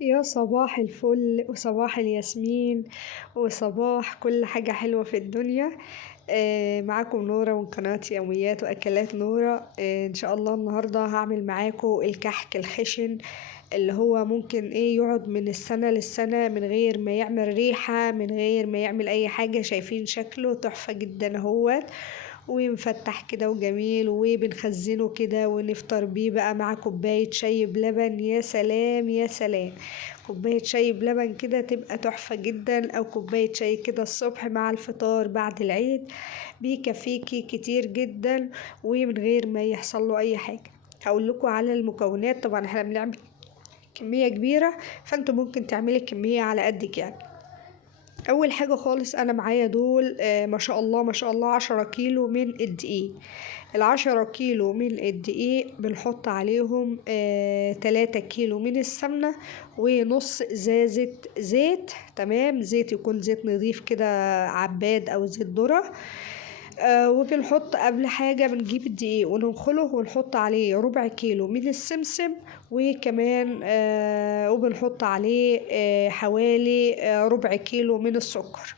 يا صباح الفل وصباح الياسمين وصباح كل حاجة حلوة في الدنيا. معاكم نورة من قناة يوميات وأكلات نورة. إن شاء الله النهاردة هعمل معاكم الكحك الخشن اللي هو ممكن يقعد من السنة للسنة من غير ما يعمل ريحة، من غير ما يعمل أي حاجة. شايفين شكله تحفة جدا اهوت، ومفتح كده وجميل، وبنخزنه كده ونفطر بيه بقى مع كوباية شاي بلبن. يا سلام يا سلام، كوباية شاي بلبن كده تبقى تحفة جدا، أو كوباية شاي كده الصبح مع الفطار بعد العيد بيكفيكي كتير جدا ومن غير ما يحصل له أي حاجة. هقول لكم على المكونات. طبعا احنا بنعمل كمية كبيرة، فانتوا ممكن تعملي كمية على قدك يعني. اول حاجة خالص انا معايا دول ما شاء الله ما شاء الله 10 كيلو من الدقيق. ال10 كيلو من الدقيق بنحط عليهم 3 كيلو من السمنة ونص ازازة زيت. تمام، زيت يكون زيت نظيف كده، عباد او زيت ذرة. وبنحط قبل حاجة بنجيب الدقيق وننخله ونحط عليه ربع كيلو من السمسم، وكمان وبنحط عليه حوالي ربع كيلو من السكر.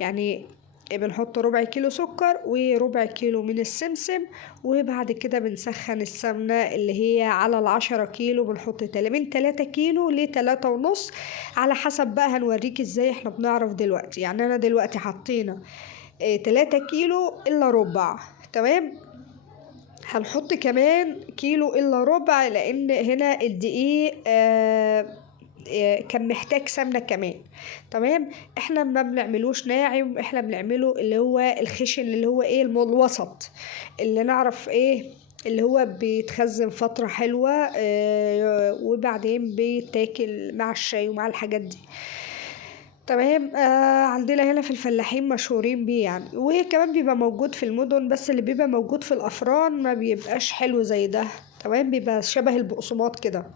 يعني بنحط ربع كيلو سكر وربع كيلو من السمسم. وبعد كده بنسخن السمنة اللي هي على ال10 كيلو، بنحط من 3 كيلو ل3.5 على حسب بقى. هنوريك ازاي احنا بنعرف دلوقتي. يعني انا دلوقتي حطينا 3 كيلو الا ربع. تمام، هنحط كمان كيلو الا ربع لان هنا الدقيق كان محتاج سمنة كمان. تمام، احنا ما بنعملوش ناعم، احنا بنعمله اللي هو الخشن، اللي هو الوسط، اللي نعرف اللي هو بيتخزن فترة حلوة وبعدين بيتاكل مع الشاي ومع الحاجات دي. تمام. عندنا هنا في الفلاحين مشهورين بيه يعني، وكمان بيبقى موجود في المدن، بس اللي بيبقى موجود في الأفران ما بيبقاش حلو زي ده. تمام، بيبقى شبه البقسماط كده.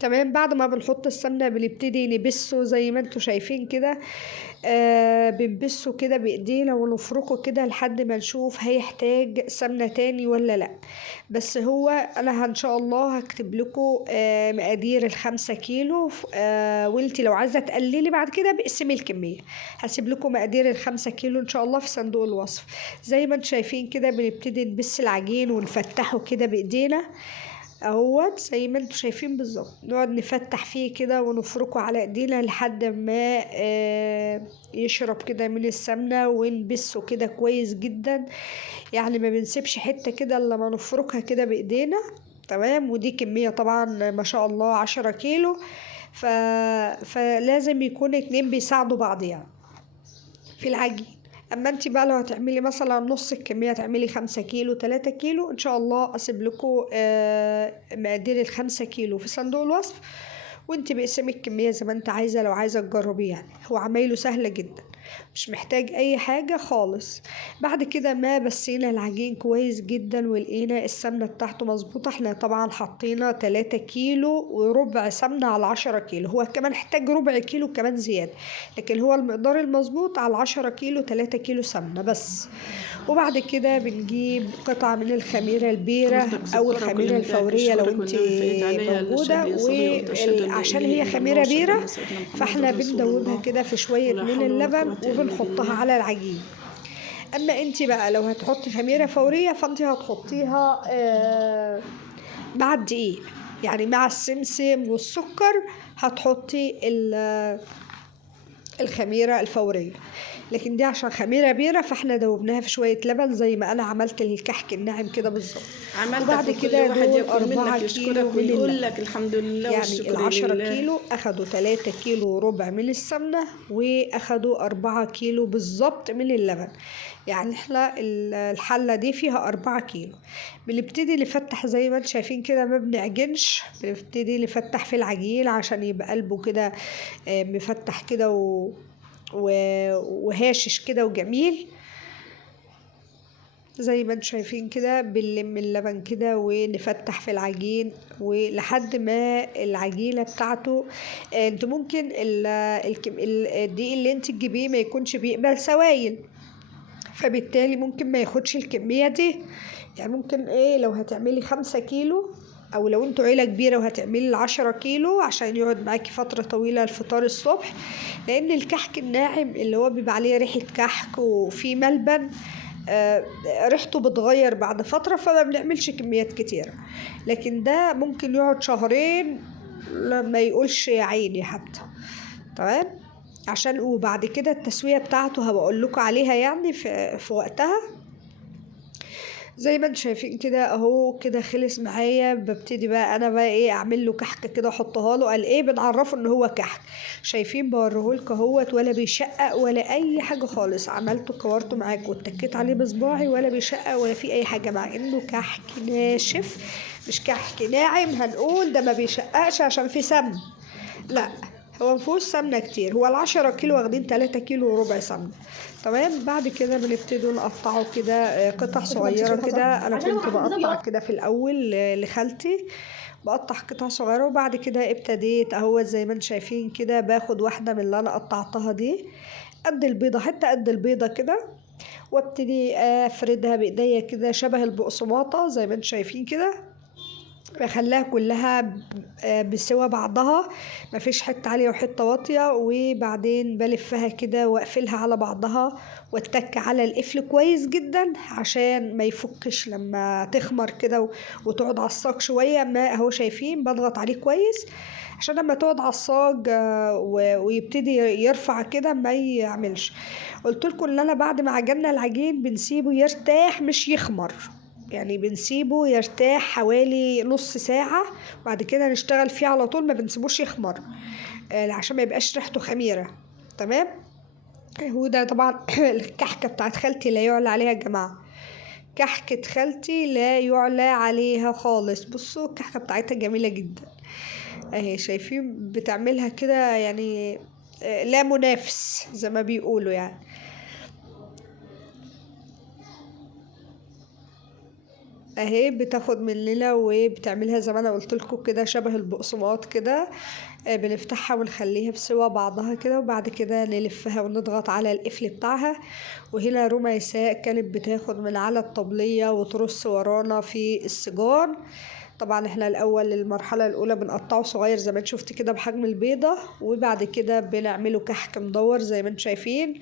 تمام، بعد ما بنحط السمنة بنبتدي نبسه زي ما انتوا شايفين كده. بنبسه كده بايدينا ونفركه كده لحد ما نشوف هيحتاج سمنة تاني ولا لا. بس هو انا ان شاء الله هكتب لكم مقادير ال5 كيلو. وانتي لو عايزة تقللي بعد كده بقسمي الكمية. هسيب لكم مقادير ال5 كيلو ان شاء الله في صندوق الوصف. زي ما انتوا شايفين كده بنبتدي نبس العجين ونفتحه كده بايدينا اهوت زي ما انتوا شايفين بالظبط. نقعد نفتح فيه كده ونفركه على ايدينا لحد ما يشرب كده من السمنة، ونبسه كده كويس جدا. يعني ما بنسيبش حتة كده الا ما نفركها كده بايدينا. تمام، ودي كمية طبعا ما شاء الله 10 كيلو. فلازم يكون اتنين بيساعدوا بعض يعني في العجين. اما انت بقى لو هتعملي مثلا نص الكمية، تعملي 5 كيلو 3 كيلو ان شاء الله، اسيب لكم مقادير ال5 كيلو في صندوق الوصف. وانت بقسمي الكمية زي ما انت عايزة. لو عايزة تجربيه يعني، هو عمايله سهلة جدا، مش محتاج اي حاجة خالص. بعد كده ما بسينا العجين كويس جدا ولقينا السمنة بتاعته مظبوطة. احنا طبعا حطينا 3 كيلو وربع سمنة على 10 كيلو، هو كمان احتاج ربع كيلو كمان زيادة، لكن هو المقدار المظبوط على 10 كيلو 3 كيلو سمنة بس. وبعد كده بنجيب قطعة من الخميرة البيرة خلطتك او مسكرة وكل الخميرة من ذاك الفورية لو أشكرك انت والنعم فائت علي هذا موجودة. الشهد يصلي وأشهد أن لا وعشان إله هي إلا الله خميرة وأشهد بيرة أن سيدنا محمد فاحنا رسول بندوبها الله كده في شوية ولا من حول ولا اللبن قوة إلا وبنحطها بالله. على العجين. اما انت بقى لو هتحطي خميرة فورية فانت هتحطيها مع الدقيق، يعني مع السمسم والسكر هتحطي الخميرة الفورية. لكن دي عشان خميرة بيرة فاحنا دوبناها في شوية لبن زي ما انا عملت الكحك الناعم كده بالظبط. عملتك وبعد وكل كده واحد دول ياكل 4 منك كيلو يشكرك من ويقول اللبن. لك الحمد لله يعني والشكر ال10 لله. كيلو أخدوا 3 كيلو وربع من السمنة، وأخدوا 4 كيلو بالظبط من اللبن. يعني احنا الحلة دي فيها 4 كيلو. بنبتدي نفتح زي ما انتم شايفين كده، ما بنعجنش، بنبتدي نفتح في العجين عشان يبقى قلبه كده مفتح كده وهاشش كده وجميل. زي ما انتم شايفين كده بنلم اللبن كده ونفتح في العجين ولحد ما العجينة بتاعته انت ممكن الدقيق اللي انت تجيبيه ما يكونش بيقبل سوائل، فبالتالي ممكن ما ياخدش الكمية دي. يعني ممكن لو هتعملي 5 كيلو او لو انتوا عيلة كبيرة وهتعملي 10 كيلو عشان يقعد معاكي فترة طويلة الفطار الصبح. لان الكحك الناعم اللي هو بيبقى عليه ريحة كحك وفيه ملبن ريحته بتغير بعد فترة، فما بنعملش كميات كتيرة. لكن ده ممكن يقعد شهرين لما يقولش يا عيني حتى. تمام. عشان وبعد كده التسوية بتاعته هبقول لكم عليها يعني في وقتها. زي ما انتم شايفين كده اهو كده خلص معايا. ببتدي بقى انا بقى ايه اعمل له كحكه كده احطها له. قال ايه بنعرفه ان هو كحك. شايفين بوريهولكوا اهوت ولا بيشقق ولا اي حاجه خالص. عملته كورته معاك واتكيت عليه بصباعي ولا بيشقق ولا في اي حاجه، مع انه كحك ناشف مش كحك ناعم. هنقول ده ما بيشققش عشان فيه سمن، لا هو مفيهوش سمنة كتير. هو 10 كيلو واخدين 3 كيلو وربع سمنة. تمام. بعد كده بنبتدي نقطعه كده قطع صغيرة كده. انا كنت بقطع كده في الاول لخالتي، بقطع قطع صغيرة. وبعد كده ابتديت اهو زي ما انتم شايفين كده باخد واحدة من اللي انا قطعتها دي قد البيضة، حتى قد البيضة كده، وابتدي افردها بايديا كده شبه البقسماطة زي ما انتم شايفين كده. بخليها كلها بسوا بعضها، مفيش حتة عالية وحتة واطية. وبعدين بلفها كده واقفلها على بعضها واتك على القفل كويس جدا عشان ما يفكش لما تخمر كده وتقعد على الصاج شوية. ما اهو شايفين بضغط عليه كويس عشان لما تقعد على الصاج ويبتدي يرفع كده ما يعملش. قلت لكم ان انا بعد ما عجننا العجين بنسيبه يرتاح مش يخمر، يعني بنسيبه يرتاح حوالي نص ساعة. بعد كده نشتغل فيه على طول، ما بنسيبوش يخمر عشان ما يبقاش ريحته خميرة. تمام. وده طبعا الكحكة بتاعت خالتي لا يعلى عليها يا جماعة. كحكة خالتي لا يعلى عليها خالص. بصوا الكحكة بتاعتها جميلة جدا اهي. شايفين بتعملها كده يعني لا منافس زي ما بيقولوا يعني. اهي بتاخد مننا وبتعملها زي ما انا قلت لكم كده شبه البقسماط كده. بنفتحها ونخليها بسوا بعضها كده، وبعد كده نلفها ونضغط على القفل بتاعها. وهنا رميساء كانت بتاخد من على الطبلية وترص ورانا في السجان. طبعا احنا الاول المرحلة الاولى بنقطعه صغير زي ما انت شفت كده بحجم البيضة، وبعد كده بنعمله كحك مدور زي ما انت شايفين.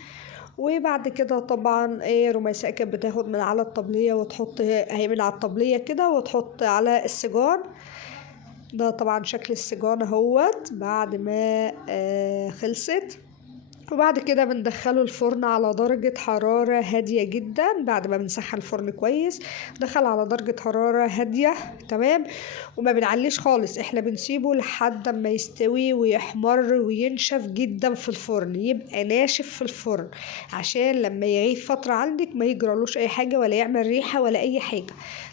وبعد كده طبعا ايه رميساء كانت بتاخد من على الطبلية وتحط اهي من على الطبلية كده وتحط على السجان. ده طبعا شكل السجان اهوت بعد ما خلصت. وبعد كده بندخله الفرن على درجة حرارة هادية جدا. بعد ما بنسخن الفرن كويس دخل على درجة حرارة هادية. تمام. وما بنعليش خالص، احنا بنسيبه لحد ما يستوي ويحمر وينشف جدا في الفرن، يبقى ناشف في الفرن عشان لما يغيب فترة عندك ما يجرالوش اي حاجة ولا يعمل ريحة ولا اي حاجة.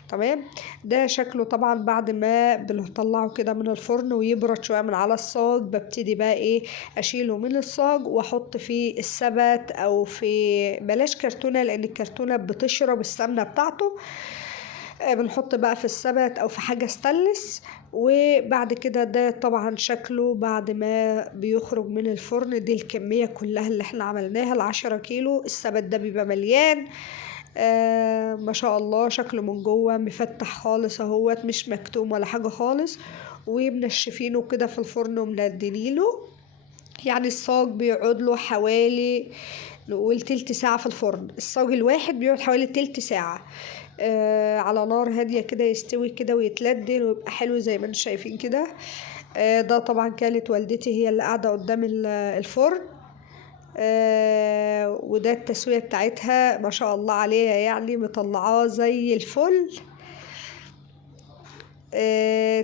تمام. ده شكله طبعا بعد ما بنطلعه كده من الفرن ويبرد شويه من على الصاج. ببتدي بقى ايه اشيله من الصاج واحط فيه السبت او في بلاش كرتونه لان الكرتونه بتشرب السمنه بتاعته. بنحط بقى في السبت او في حاجه ستانلس. وبعد كده ده طبعا شكله بعد ما بيخرج من الفرن. دي الكميه كلها اللي احنا عملناها 10 كيلو. السبت ده بيبقى مليان ما شاء الله. شكله من جوه مفتح خالص اهوت مش مكتوم ولا حاجه خالص. ومنشفينه كده في الفرن ومندلينه. يعني الصاج بيقعد له حوالي نقول تلت ساعه في الفرن. الصاج الواحد بيقعد حوالي تلت ساعه على نار هاديه كده يستوي كده ويتلدن ويبقى حلو زي ما انتم شايفين كده. ده طبعا كانت والدتي هي اللي قاعده قدام الفرن. وده التسوية بتاعتها ما شاء الله عليها يعني مطلعاه زي الفل.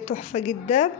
تحفة جدا.